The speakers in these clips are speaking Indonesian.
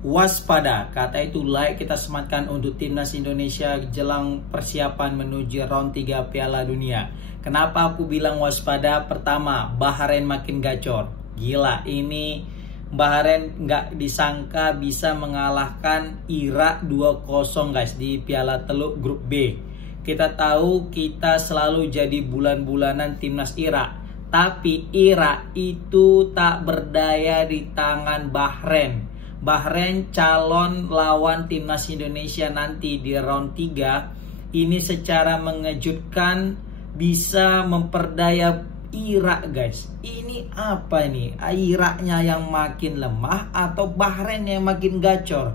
waspada. Kata itu like kita sematkan untuk timnas Indonesia jelang persiapan menuju round 3 Piala Dunia. Kenapa aku bilang waspada? Pertama, Bahrain makin gacor. Gila, ini Bahrain nggak disangka bisa mengalahkan Irak 2-0 guys di Piala Teluk Grup B. Kita tahu kita selalu jadi bulan-bulanan timnas Irak. Tapi Irak itu tak berdaya di tangan Bahrain. Bahrain calon lawan timnas Indonesia nanti di round 3 ini secara mengejutkan bisa memperdaya Irak guys. Ini apa ini? Iraknya yang makin lemah atau Bahrain yang makin gacor?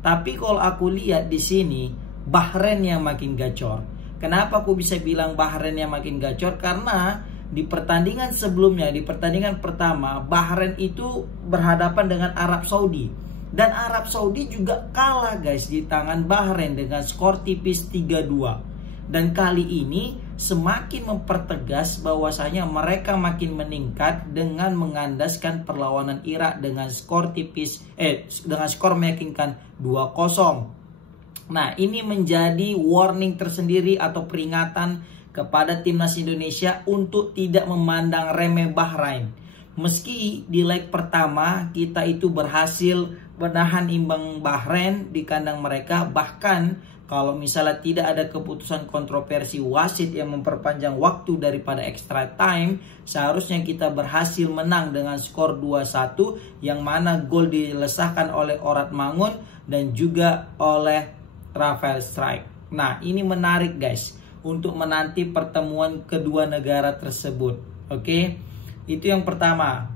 Tapi kalau aku lihat di sini Bahrain yang makin gacor. Kenapa aku bisa bilang Bahrain yang makin gacor? Karena di pertandingan sebelumnya, di pertandingan pertama, Bahrain itu berhadapan dengan Arab Saudi. Dan Arab Saudi juga kalah guys di tangan Bahrain dengan skor tipis 3-2. Dan kali ini semakin mempertegas bahwasanya mereka makin meningkat dengan mengandaskan perlawanan Irak dengan skor tipis dengan skor meyakinkan 2-0. Nah, ini menjadi warning tersendiri atau peringatan kepada timnas Indonesia untuk tidak memandang remeh Bahrain. Meski di leg pertama kita itu berhasil menahan imbang Bahrain di kandang mereka, bahkan kalau misalnya tidak ada keputusan kontroversi wasit yang memperpanjang waktu daripada extra time, seharusnya kita berhasil menang dengan skor 2-1 yang mana gol dilesahkan oleh Orat Mangun dan juga oleh Rafael Strike. Nah, ini menarik guys untuk menanti pertemuan kedua negara tersebut. Oke, itu yang pertama.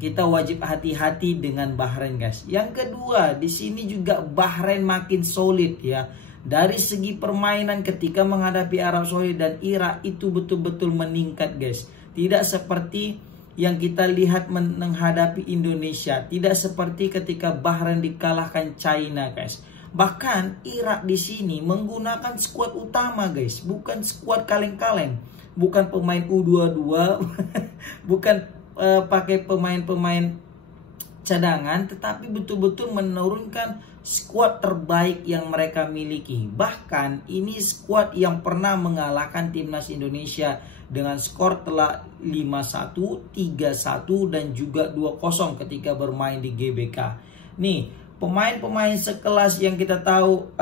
Kita wajib hati-hati dengan Bahrain guys. Yang kedua, di sini juga Bahrain makin solid ya. Dari segi permainan ketika menghadapi Arab Saudi dan Irak itu betul-betul meningkat guys. Tidak seperti yang kita lihat menghadapi Indonesia. Tidak seperti ketika Bahrain dikalahkan China guys. Bahkan Irak di sini menggunakan skuad utama guys, bukan skuad kaleng-kaleng, bukan pemain U22, bukan pakai pemain-pemain cadangan, tetapi betul-betul menurunkan skuad terbaik yang mereka miliki. Bahkan ini skuad yang pernah mengalahkan timnas Indonesia dengan skor telak 5-1, 3-1 dan juga 2-0 ketika bermain di GBK. Nih, pemain-pemain sekelas yang kita tahu,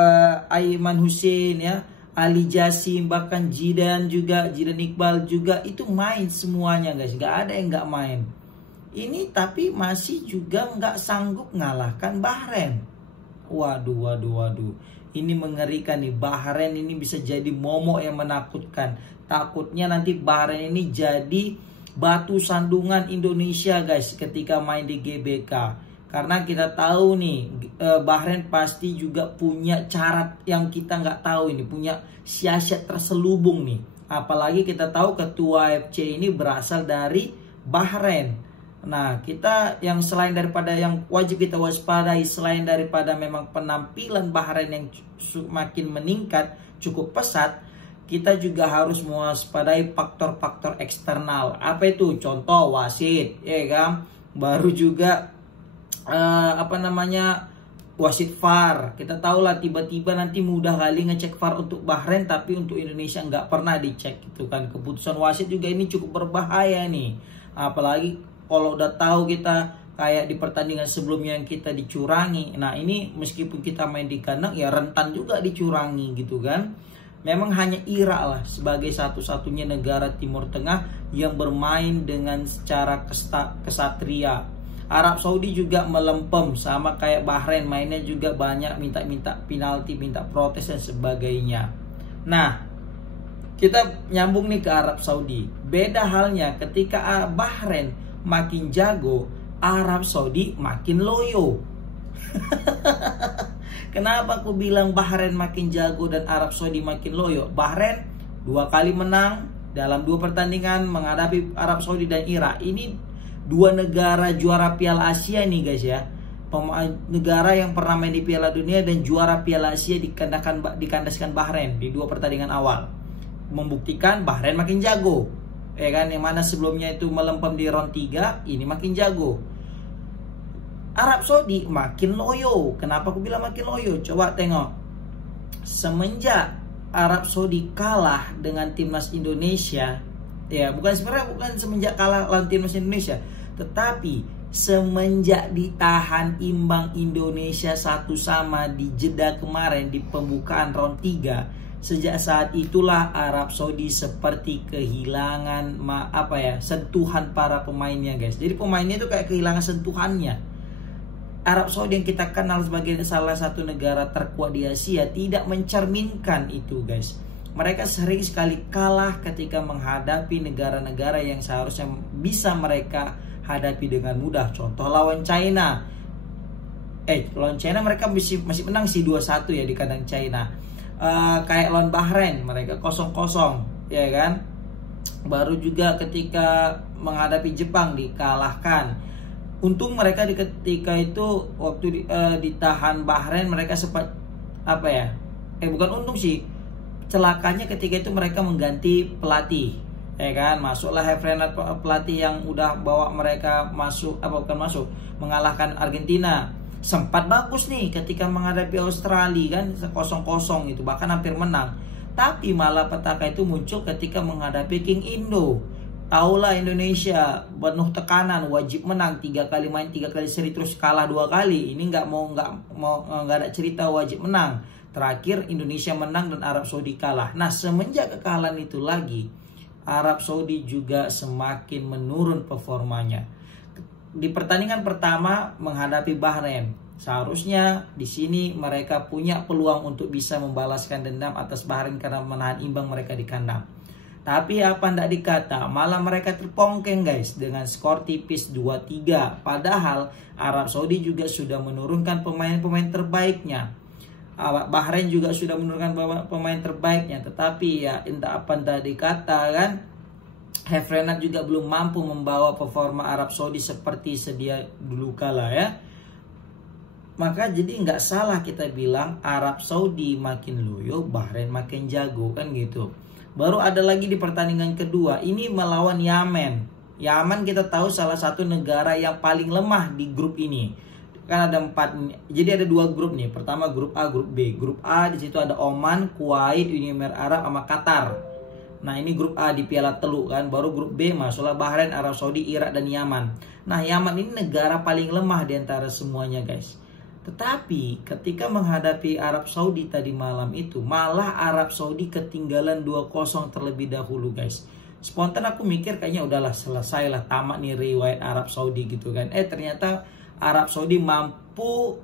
Aiman Hussein ya, Ali Jasim, bahkan Zidane Iqbal juga itu main semuanya guys. Gak ada yang gak main. Ini tapi masih juga gak sanggup ngalahkan Bahrain. Waduh. Ini mengerikan nih. Bahrain ini bisa jadi momok yang menakutkan. Takutnya nanti Bahrain ini jadi batu sandungan Indonesia guys ketika main di GBK. Karena kita tahu nih Bahrain pasti juga punya cara yang kita nggak tahu ini, punya siasat terselubung nih. Apalagi kita tahu ketua AFC ini berasal dari Bahrain. Nah, kita yang selain daripada yang wajib kita waspadai, selain daripada memang penampilan Bahrain yang makin meningkat cukup pesat, kita juga harus mewaspadai faktor-faktor eksternal. Apa itu? Contoh wasit, ya kan? Baru juga wasit VAR. Kita tahu lah tiba-tiba nanti mudah kali ngecek VAR untuk Bahrain, tapi untuk Indonesia nggak pernah dicek gitu kan. Keputusan wasit juga ini cukup berbahaya nih. Apalagi kalau udah tahu kita kayak di pertandingan sebelumnya yang kita dicurangi. Nah, ini meskipun kita main di kandang ya rentan juga dicurangi gitu kan. Memang hanya Irak lah sebagai satu-satunya negara Timur Tengah yang bermain dengan secara kesatria. Arab Saudi juga melempem sama kayak Bahrain, mainnya juga banyak minta penalti, minta protes dan sebagainya. Nah, kita nyambung nih ke Arab Saudi. Beda halnya ketika Bahrain makin jago, Arab Saudi makin loyo. Kenapa aku bilang Bahrain makin jago dan Arab Saudi makin loyo? Bahrain 2 kali menang dalam 2 pertandingan menghadapi Arab Saudi dan Irak. Ini 2 negara juara Piala Asia nih guys ya. Negara yang pernah main di Piala Dunia dan juara Piala Asia dikandaskan Bahrain di 2 pertandingan awal. Membuktikan Bahrain makin jago. Ya kan, yang mana sebelumnya itu melempem di round 3, ini makin jago. Arab Saudi makin loyo. Kenapa aku bilang makin loyo? Coba tengok. Semenjak Arab Saudi kalah dengan timnas Indonesia, ya sebenarnya bukan semenjak kalah lawan timnas Indonesia, tetapi semenjak ditahan imbang Indonesia 1-1 di Jeddah kemarin di pembukaan round 3, sejak saat itulah Arab Saudi seperti kehilangan sentuhan para pemainnya, guys. Jadi pemainnya itu kayak kehilangan sentuhannya. Arab Saudi yang kita kenal sebagai salah satu negara terkuat di Asia tidak mencerminkan itu, guys. Mereka sering sekali kalah ketika menghadapi negara-negara yang seharusnya bisa mereka hadapi dengan mudah. Contoh lawan China. Lawan China mereka masih menang sih 2-1 ya di kandang China. Kayak lawan Bahrain mereka 0-0, ya kan? Baru juga ketika menghadapi Jepang dikalahkan. Untung mereka ketika itu waktu ditahan Bahrain mereka sempat bukan untung sih, celakanya ketika itu mereka mengganti pelatih, ya kan? Masuklah Hefrenat, pelatih yang udah bawa mereka mengalahkan Argentina. Sempat bagus nih ketika menghadapi Australia kan 0-0 itu, bahkan hampir menang. Tapi malah petaka itu muncul ketika menghadapi King Indo. Taulah Indonesia penuh tekanan, wajib menang, 3 kali main 3 kali seri terus kalah 2 kali. Ini nggak ada cerita wajib menang. Terakhir Indonesia menang dan Arab Saudi kalah. Nah, semenjak kekalahan itu lagi, Arab Saudi juga semakin menurun performanya. Di pertandingan pertama menghadapi Bahrain, seharusnya di sini mereka punya peluang untuk bisa membalaskan dendam atas Bahrain karena menahan imbang mereka di kandang. Tapi apa ndak dikata, malah mereka terpongkeng, guys, dengan skor tipis 2-3. Padahal Arab Saudi juga sudah menurunkan pemain-pemain terbaiknya. Bahrain juga sudah menurunkan pemain terbaiknya. Tetapi ya entah apa ndak dikata kan, Hefrenat juga belum mampu membawa performa Arab Saudi seperti sedia dulu kala ya. Maka jadi nggak salah kita bilang Arab Saudi makin loyo, Bahrain makin jago, kan gitu. Baru ada lagi di pertandingan kedua, ini melawan Yaman. Yaman kita tahu salah satu negara yang paling lemah di grup ini. Kan ada 4, jadi ada 2 grup nih. Pertama grup A, grup B. Grup A di situ ada Oman, Kuwait, Uni Emirat Arab sama Qatar. Nah, ini grup A di Piala Teluk kan. Baru grup B masuklah Bahrain, Arab Saudi, Irak dan Yaman. Nah, Yaman ini negara paling lemah di antara semuanya, guys. Tetapi ketika menghadapi Arab Saudi tadi malam itu, malah Arab Saudi ketinggalan 2-0 terlebih dahulu, guys. Spontan aku mikir kayaknya udahlah selesai lah, tamat nih riwayat Arab Saudi gitu kan. Ternyata Arab Saudi mampu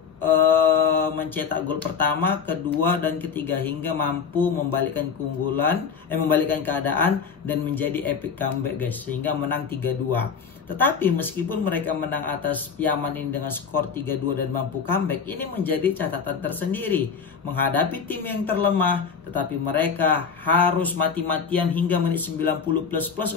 mencetak gol pertama, kedua dan ketiga hingga mampu membalikkan keunggulan, membalikkan keadaan dan menjadi epic comeback, guys, sehingga menang 3-2. Tetapi meskipun mereka menang atas Yaman ini dengan skor 3-2 dan mampu comeback, ini menjadi catatan tersendiri. Menghadapi tim yang terlemah, tetapi mereka harus mati-matian hingga menit 90++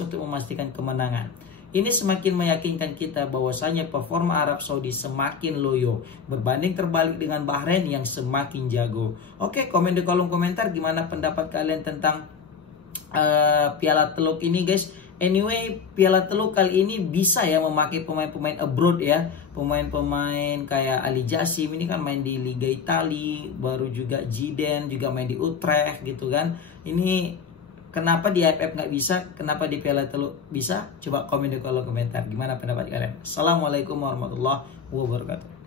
untuk memastikan kemenangan. Ini semakin meyakinkan kita bahwasanya performa Arab Saudi semakin loyo berbanding terbalik dengan Bahrain yang semakin jago. Oke, komen di kolom komentar gimana pendapat kalian tentang Piala Teluk ini, guys. Anyway, Piala Teluk kali ini bisa ya memakai pemain-pemain abroad ya. Pemain-pemain kayak Ali Jassim ini kan main di Liga Italia, baru juga Zidane juga main di Utrecht gitu kan. Ini kenapa di AFF nggak bisa? Kenapa di Piala Teluk bisa? Coba komen di kolom komentar. Gimana pendapat kalian? Assalamualaikum warahmatullahi wabarakatuh.